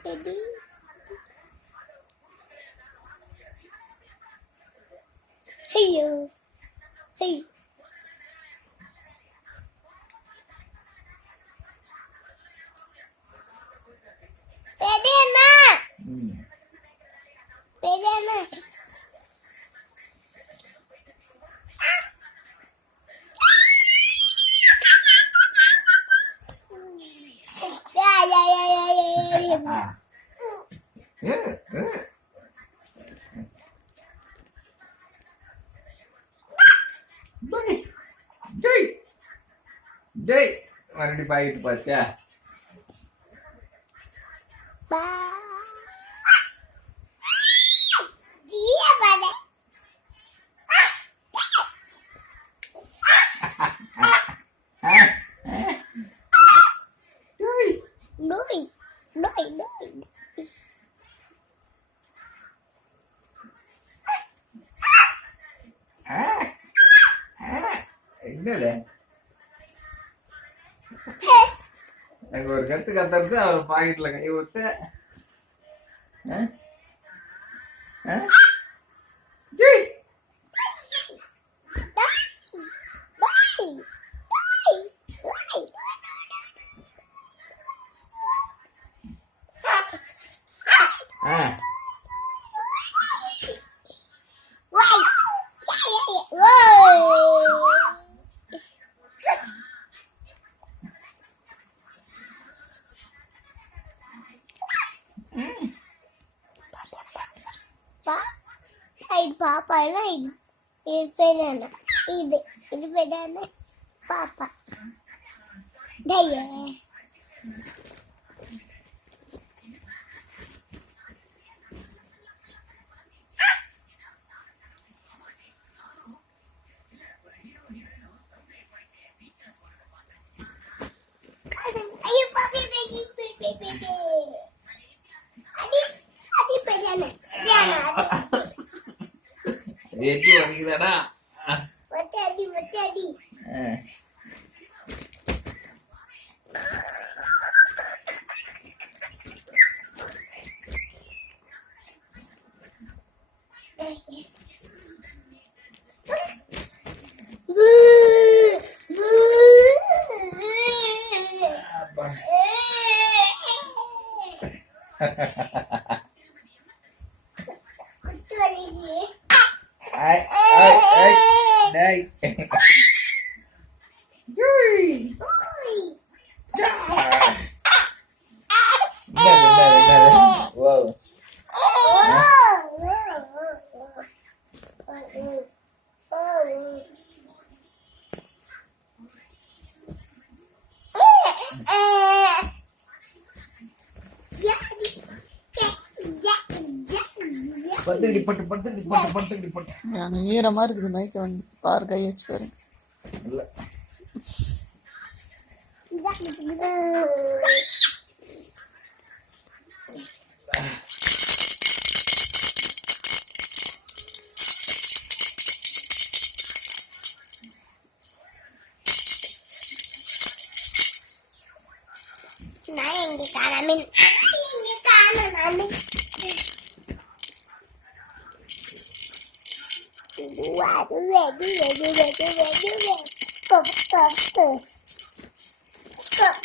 Jadi, heyo, hey. Pede nak, pede nak. Jai, mana dipahit baca? Dia pada. Doi. என்னது அங்க ஒரு கத்து கத்துறது அவர் பாக்கெட்ல கை விட்டு Papa lain. Ini pedana. Ini pedana. Papa. Dah ya. Ayo pakai baby. Adi pedana. Pedana. Itu வலிக்குதாடா வட்டாடி Đây. Bentar. Wow. பட்டு. ஈரமா இருக்குது மைக்க வந்து பாரு கை வச்சு பாரு. நான் இங்க காணாம Stop.